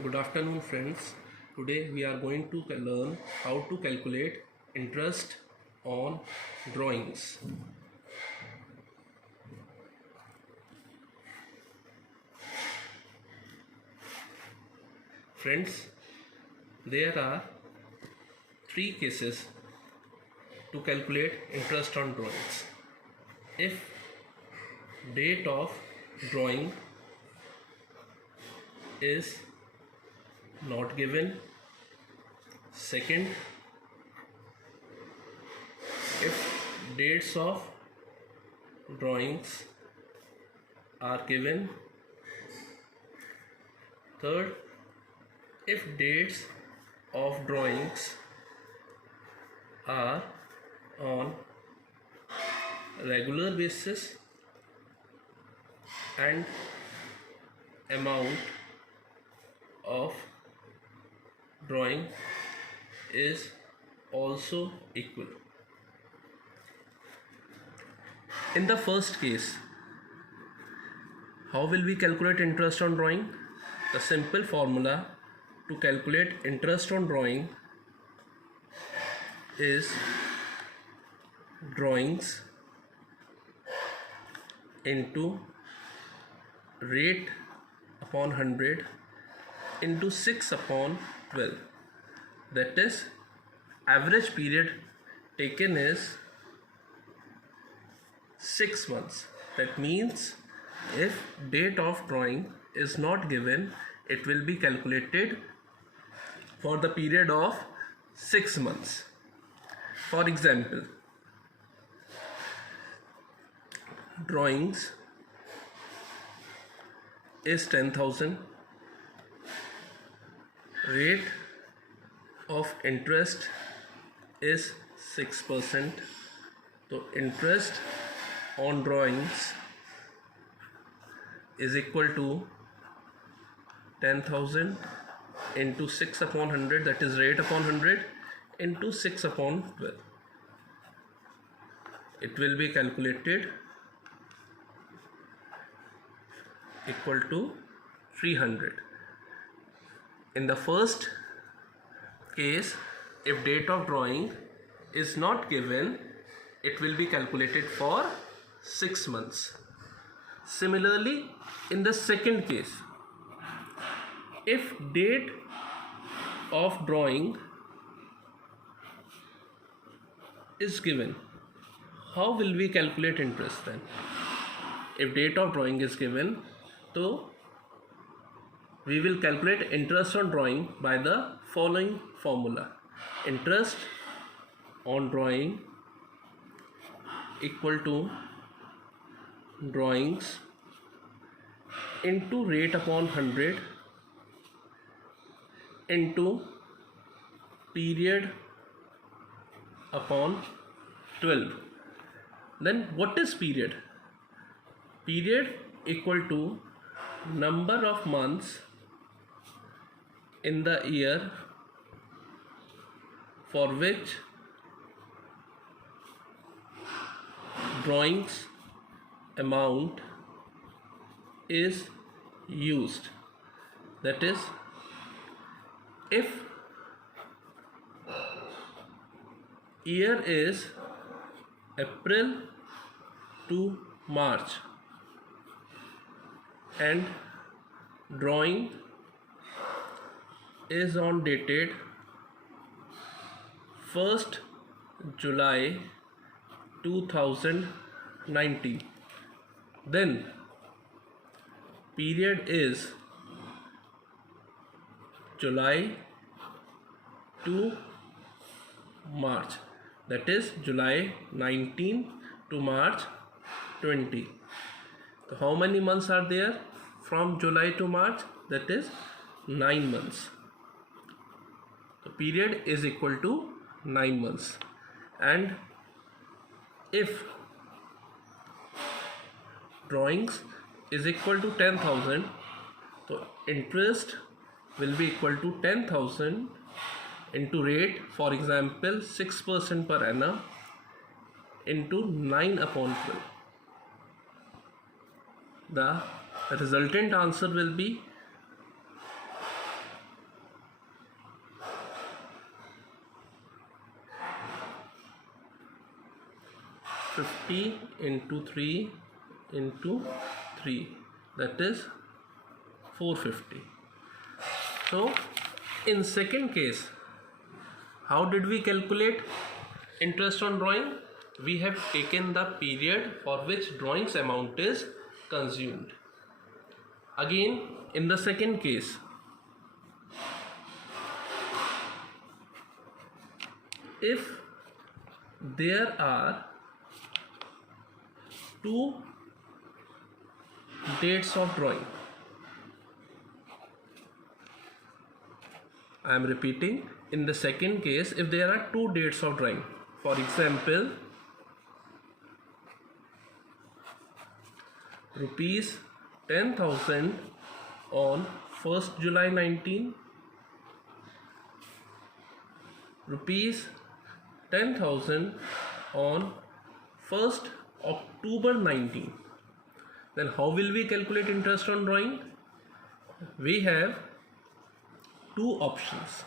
Good afternoon, friends. Today we are going to learn how to calculate interest on drawings. Friends, there are three cases to calculate interest on drawings. If date of drawing is not given. Second, if dates of drawings are given. Third, if dates of drawings are on regular basis and amount of drawing is also equal. In the first case, how will we calculate interest on drawing? The simple formula to calculate interest on drawing is drawings into rate upon 100 into 6 upon 12. That is, average period taken is 6 months. That means if date of drawing is not given, it will be calculated for the period of 6 months. For example, drawings is 10,000. Rate of interest is 6%. So interest on drawings is equal to 10,000 into 6 upon 100, that is rate upon 100, into 6 upon 12. It will be calculated equal to 300. In the first case, if date of drawing is not given, it will be calculated for 6 months. Similarly, in the second case, if date of drawing is given, how will we calculate interest then? If date of drawing is given, so we will calculate interest on drawing by the following formula. Interest on drawing equal to drawings into rate upon 100 into period upon 12. Then what is period? Period equal to number of months in the year for which drawings amount is used. That is, if year is April to March and drawing is on dated 1st July 2019, then period is July to March, that is July 19 to March 20. So how many months are there from July to March? That is 9 months. The period is equal to 9 months. And if drawings is equal to 10,000, so interest will be equal to 10,000 into rate, for example 6% per annum, into 9 upon 12. The resultant answer will be 50 into 3 into 3, that is 450. So in second case, how did we calculate interest on drawing? We have taken the period for which drawings amount is consumed. Again, in the second case, if there are two dates of drawing, I am repeating, in the second case, if there are two dates of drawing, for example, rupees 10,000 on 1st July 19, rupees 10,000 on 1st October 19, then how will we calculate interest on drawing? We have two options.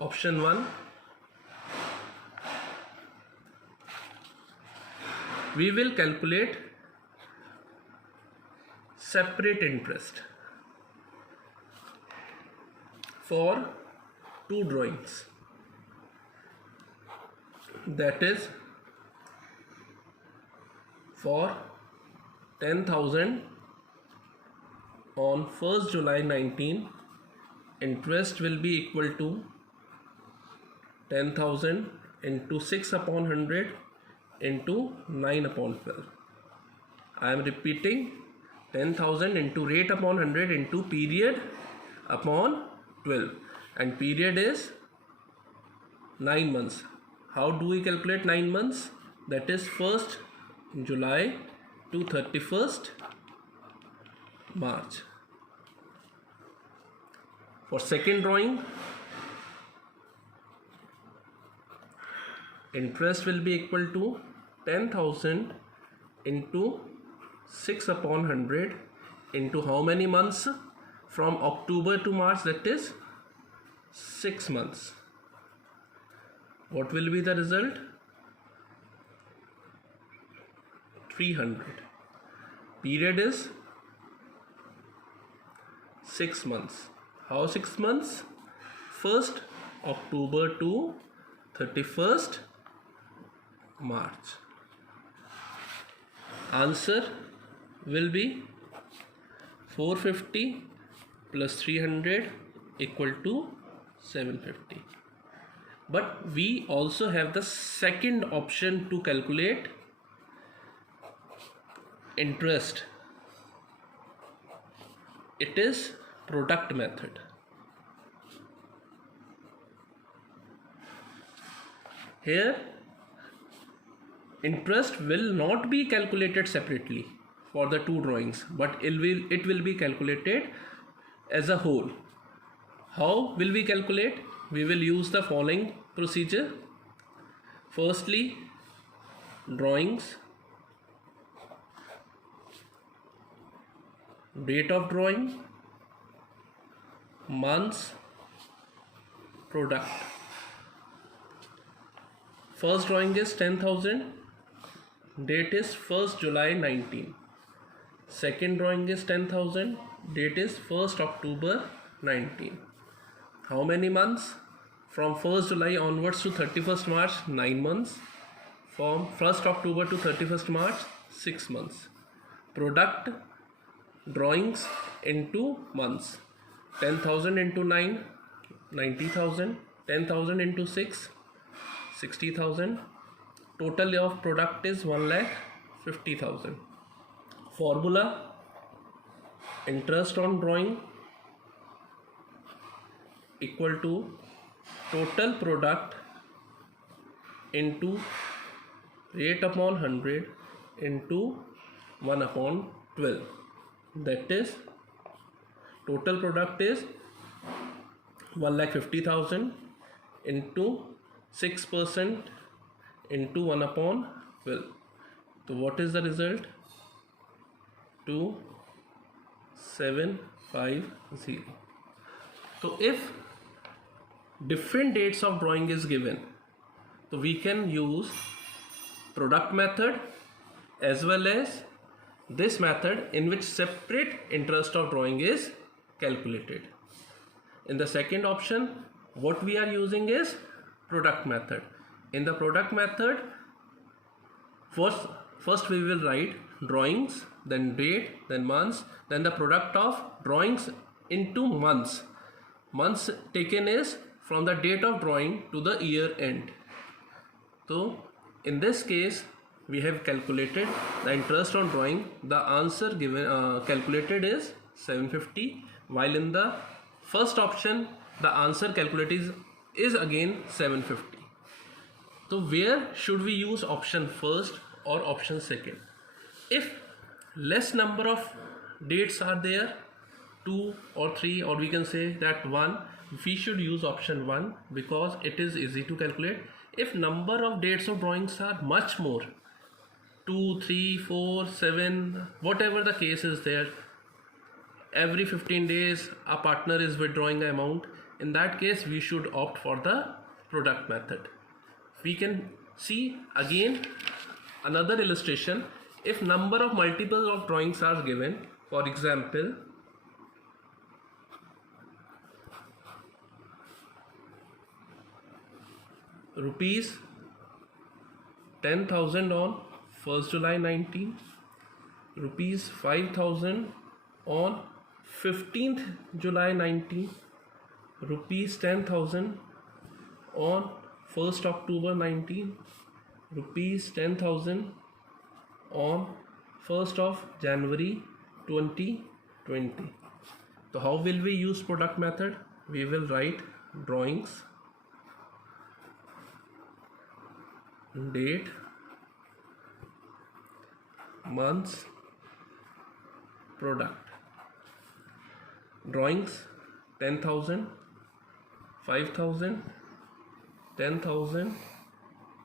Option 1, we will calculate separate interest for two drawings, that is for 10,000 on 1st July 19, interest will be equal to 10,000 into 6 upon 100 into 9 upon 12. I am repeating, 10,000 into rate upon 100 into period upon 12, and period is 9 months. How do we calculate 9 months? That is 1st July to 31st March. For second drawing, interest will be equal to 10,000 into 6 upon 100 into how many months? From October to March, that is 6 months. What will be the result? 300. Period is 6 months. How 6 months? 1st October to 31st March. Answer will be 450 plus 300 equal to 750. But we also have the second option to calculate interest. It is product method. Here, interest will not be calculated separately for the two drawings, but it will be calculated as a whole. How will we calculate? We will use the following procedure. Firstly, drawings, date of drawing, months, product. First drawing is 10,000, date is 1st July 19. Second drawing is 10,000, date is 1st October 19. How many months? From 1st July onwards to 31st March, 9 months. From 1st October to 31st March, 6 months. Product, drawings into months. 10,000 into 9, 90,000. 10,000 into 6, 60,000. Total of product is 1,50,000. Formula: interest on drawing equal to total product into rate upon 100 into 1 upon 12. That is, total product is 1,50,000 into 6% into 1 upon 12. So what is the result? 2750. So if different dates of drawing is given, So we can use product method as well as this method in which separate interest of drawing is calculated. In the second option, what we are using is product method. In the product method, first we will write drawings, then date, then months, then the product of drawings into months. Months taken is from the date of drawing to the year end. So in this case, we have calculated the interest on drawing. The answer given calculated is 750, while in the first option the answer calculated is again 750. So where should we use option first or option second? If less number of dates are there, 2 or 3, or we can say that 1, we should use option 1 because it is easy to calculate. If number of dates of drawings are much more, 2, 3, 4, 7, whatever the case is there, every 15 days a partner is withdrawing an amount, in that case we should opt for the product method. We can see again another illustration. If number of multiples of drawings are given, for example, rupees 10,000 on 1st July 19, rupees 5,000 on 15th July 19, rupees 10,000 on 1st October 19, rupees 10,000 on 1st of January 2020. So how will we use product method? We will write drawings, date, months, product. Drawings 10,000, 5,000, 10,000,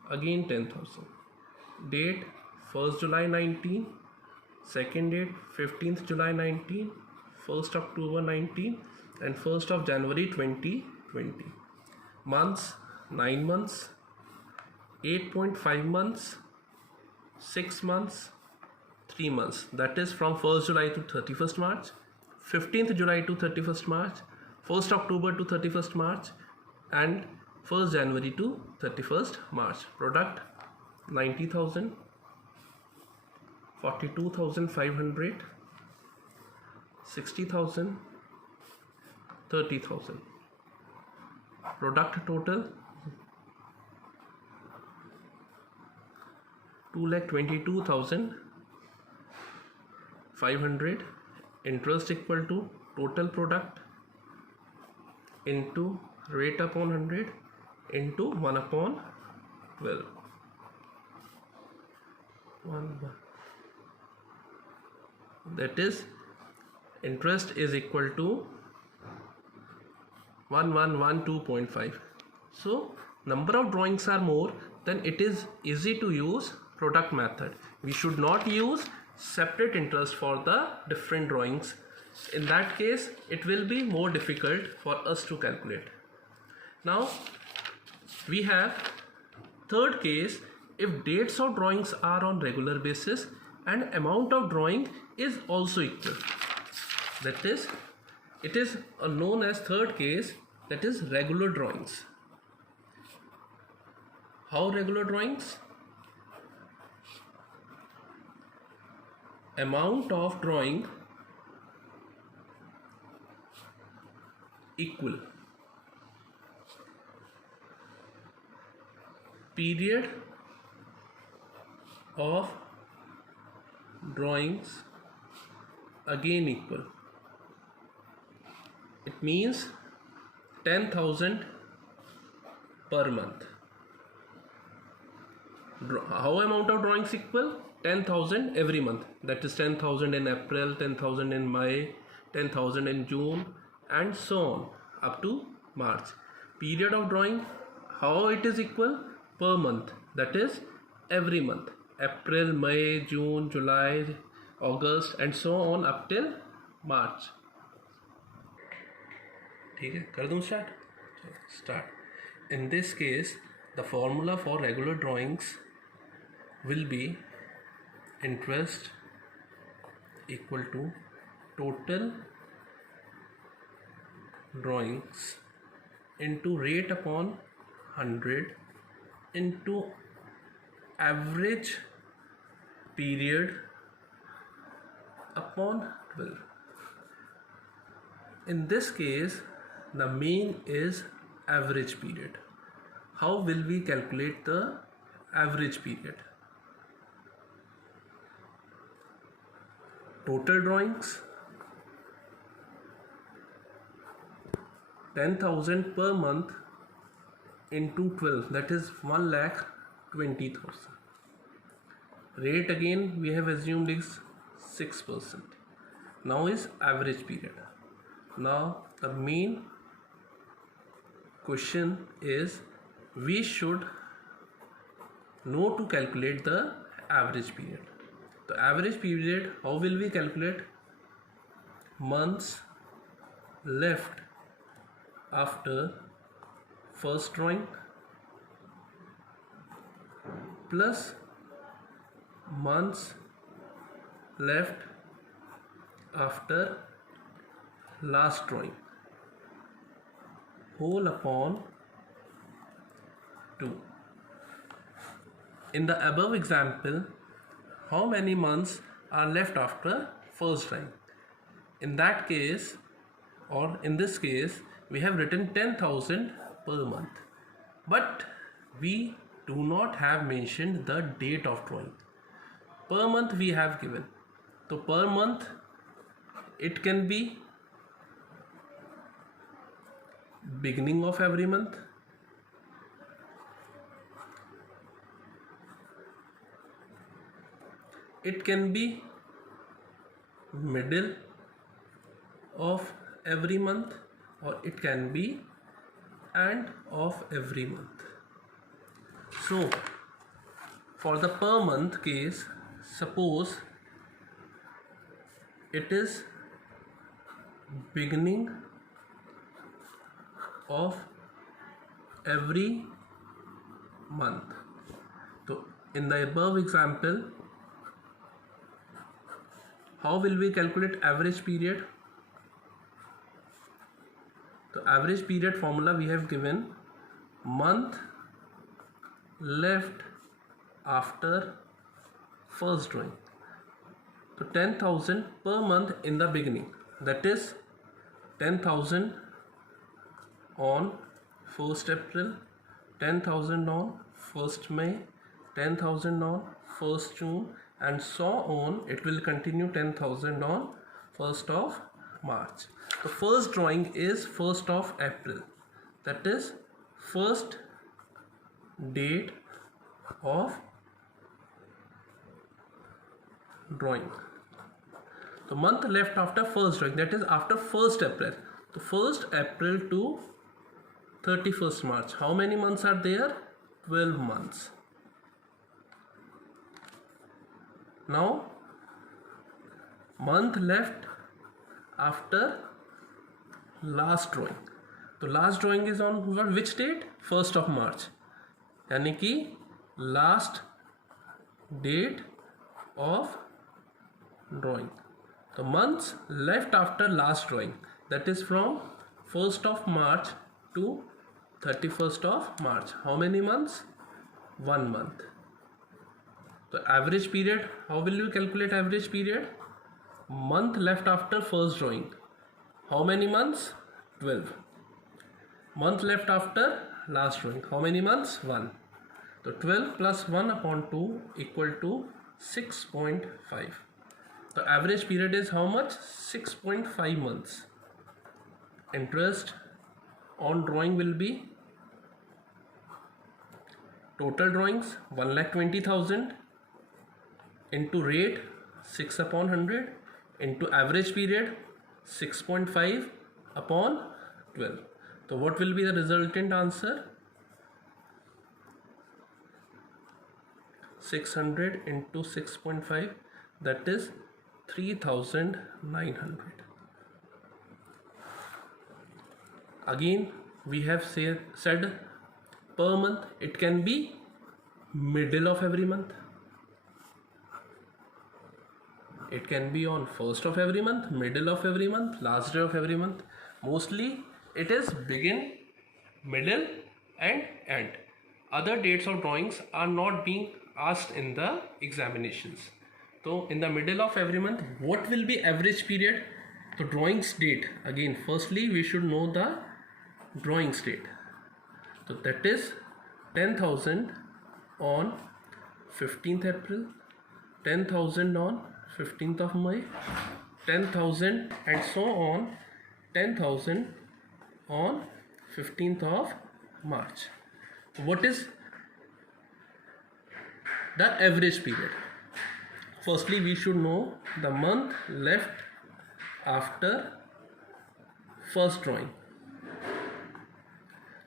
again 10,000. Date 1st July 19, second date 15th July 19, 1st October 19, and 1st of January 2020. Months 9 months, 8.5 months, 6 months, 3 months, that is from 1st July to 31st March, 15th July to 31st March, 1st October to 31st March, and 1st January to 31st March. Product 90,000, 42,500, 60,000, 30,000. Product total 2,22,500. Interest equal to total product into rate upon 100 into 1 upon 12. That is, interest is equal to 1112.5. So number of drawings are more, then it is easy to use product method. We should not use separate interest for the different drawings. In that case, it will be more difficult for us to calculate. Now we have third case, if dates of drawings are on regular basis and amount of drawing is also equal. That is, it is known as third case, that is regular drawings. How regular drawings? Amount of drawing equal, period of drawings again equal. It means 10,000 per month. How amount of drawings equal? 10,000 every month. That is 10,000 in April, 10,000 in May, 10,000 in June, and so on up to March. Period of drawing, how it is equal? Per month. That is every month. April, May, June, July, August, and so on up till March. ठीक है, कर दूँ start. In this case, the formula for regular drawings will be interest equal to total drawings into rate upon 100 into average period upon 12. In this case, the mean is average period. How will we calculate the average period? Total drawings 10,000 per month into 12, that is 1,20,000. Rate again we have assumed is 6%. Now is average period. Now the main question is we should know to calculate the average period. The average period, how will we calculate? Months left after first drawing plus months left after last drawing whole upon 2. In the above example, how many months are left after first drawing? In that case, or in this case, we have written 10,000 per month, but we do not have mentioned the date of drawing. Per month we have given, so per month it can be beginning of every month, it can be middle of every month, or it can be end of every month. So for the per month case, suppose it is beginning of every month. So in the above example, how will we calculate average period? The average period formula we have given, month left after first drawing. So 10,000 per month in the beginning, that is 10,000 on 1st April, 10,000 on 1st May, 10,000 on 1st June, and so on. It will continue 10,000 on 1st of March. The first drawing is 1st of April, that is first date of drawing. The month left after first drawing, that is after 1st April. So 1st April to 31st March, how many months are there? 12 months. Now month left after last drawing. तो last drawing is on which date? 1st of March, यानी कि last date of drawing. The months left after last drawing, that is from 1st of March to 31st of March. How many months? 1 month. The average period, how will you calculate average period? Month left after first drawing. How many months? 12. Month left after last drawing. How many months? 1. So 12 plus 1 upon 2 equal to 6.5. The average period is how much? 6.5 months. Interest on drawing will be total drawings 1,20,000 into rate 6 upon 100 into average period 6.5 upon 12. So what will be the resultant answer? 600 into 6.5, that is 3,900. Again we have said per month, it can be middle of every month, it can be on first of every month, middle of every month, last day of every month. Mostly it is begin, middle and end. Other dates of drawings are not being asked in the examinations. So in the middle of every month, what will be average period? The drawings date, again firstly we should know the drawings date. So that is 10,000 on 15th April, 10,000 on 15th of May, 10,000 and so on, 10,000 on 15th of March. What is the average period? Firstly we should know the month left after first drawing.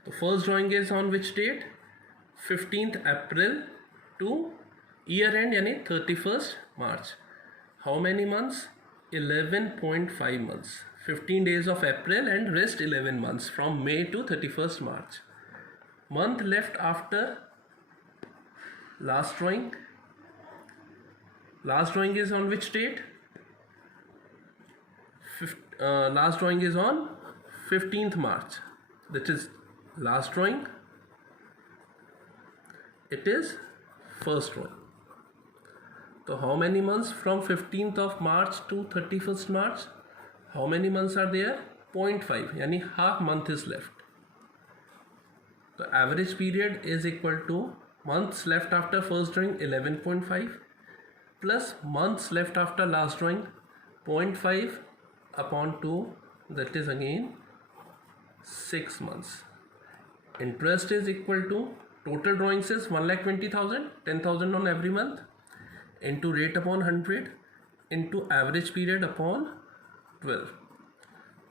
The first drawing is on which date? 15th April to year end, yani 31st March. How many months? 11.5 months. 15 days of April and rest 11 months from May to 31st March. Month left after last drawing. Last drawing is on which date? Last drawing is on 15th March. That is last drawing. It is first drawing. So how many months from 15th of March to 31st March? How many months are there? 0.5, yani half month is left. The average period is equal to months left after first drawing 11.5 plus months left after last drawing 0.5 upon 2, that is again 6 months. Interest is equal to total drawings is 1,20,000, 10,000 on every month into rate upon 100 into average period upon 12.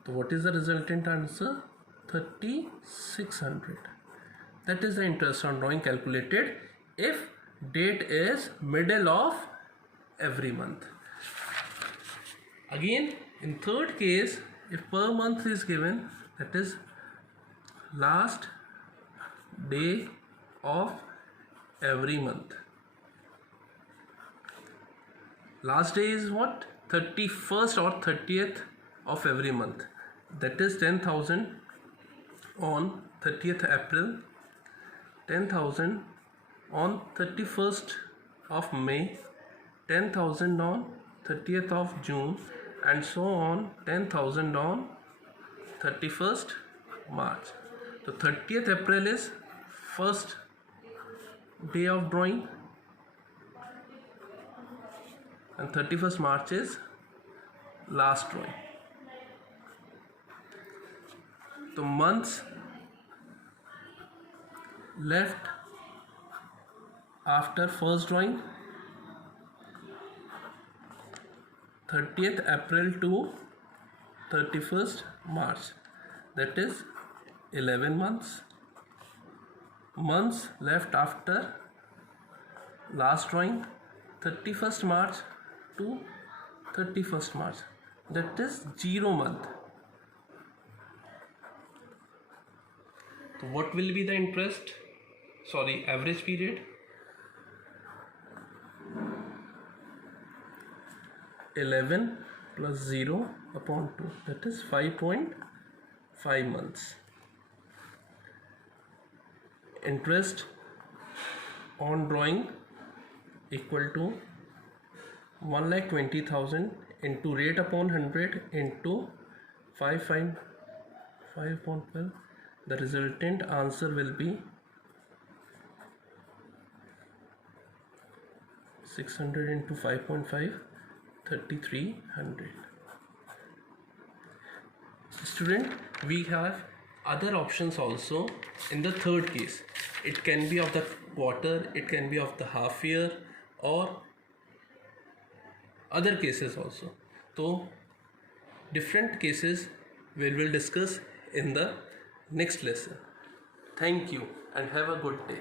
So what is the resultant answer? 3,600. That is the interest on drawing calculated if date is middle of every month. Again in third case, if per month is given, that is last day of every month. Last day is what? 31st or 30th of every month. That is 10,000 on 30th April, 10,000 on 31st of May, 10,000 on 30th of June, and so on, 10,000 on 31st March. So 30th April is first day of drawing and 31st March is last drawing. The months left after first drawing 30th April to 31st March, that is 11 months. Months left after last drawing 31st March to 31st March, that is 0 month. So what will be the average period? 11 plus 0 upon 2, that is 5.5 months. Interest on drawing equal to 1,20,000 into rate upon 100 into 5 upon 12. The resultant answer will be 600 into 5.5, 3,300. Student, we have other options also in the third case. It can be of the quarter, it can be of the half year, or other cases also. So different cases we will discuss in the next lesson. Thank you and have a good day.